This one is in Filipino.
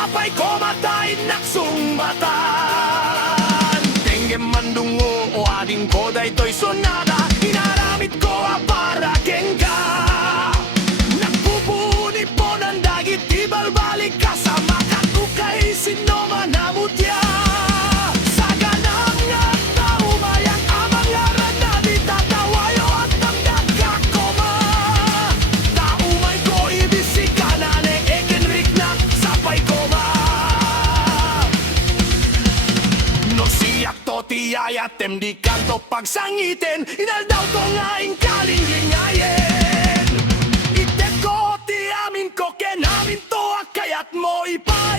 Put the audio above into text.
Sapay ko matay nagsumatan. Tengge mandungo o ading ko daytoy sonada. Inaramit ko para kenka. Nagpupuni po ng dagit, di balbalik ka sa makatukay sino manamutya. Sa ganang nga taumayang amang aran na di tatawayo at tamdag kakoma. Taumay ko ibisik ka na ne ekenrik na sapay koma. No siyak to tiyaya temdi kanto pagsangitin. Inaldaw to nga ingkaling lingayen. Itek ko ti amin ko kenamin to akayat mo ipa.